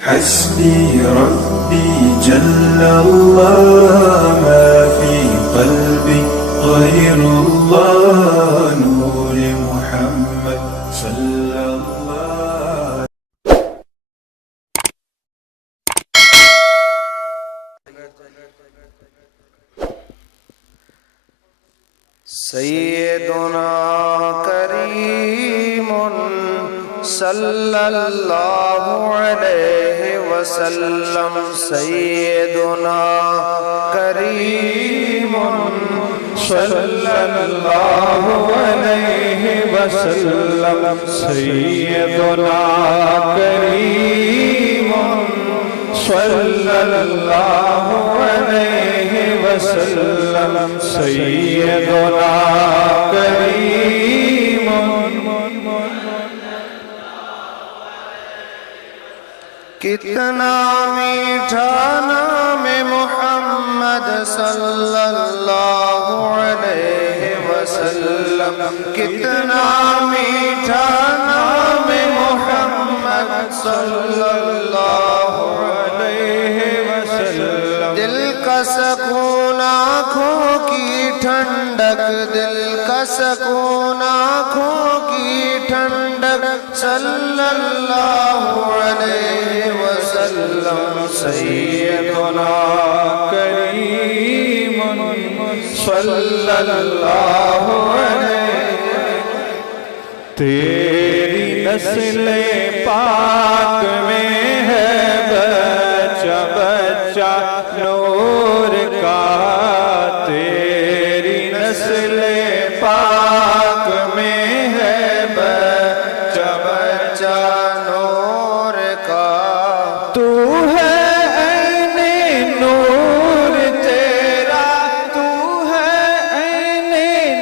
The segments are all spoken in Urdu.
حسبي ربي جل الله ما في قلبي غير الله نور محمد صلى الله. سیدنا کریم صلی اللہ علیہ وسلم، سیدنا کریم صلی اللہ علیہ وسلم، سیدنا کریم صلی اللہ علیہ وسلم، سیدنا کریم. کتنا میٹھا نام محمد صلی اللہ علیہ وسلم، کتنا میٹھا نام محمد صلی اللہ علیہ وسلم. دل کا سکون آنکھوں کی ٹھنڈک، دل کا سکون آنکھوں کی ٹھنڈک، صلی اللہ علیہ وسلم، سیدنا کریم صلی اللہ علیہ. تیری نسل پاک میں ہے بچہ بچہ نور کا، تیری نسل پاک میں ہے بچہ بچہ نور کا. تو ہے عین نور تیرا، تو ہے عین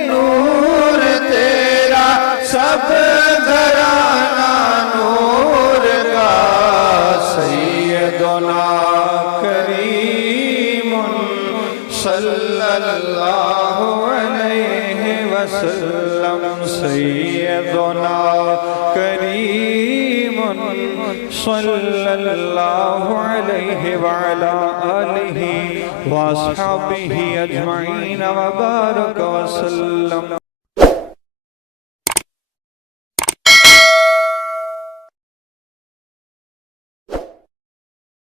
نور تیرا، سب گھرانہ نور کا. سیدنا کریم صلی اللہ علیہ وسلم، سیدنا کریم صلی اللہ علیہ وعلا آلہ واصحابہ اجمعین وبارک وسلم.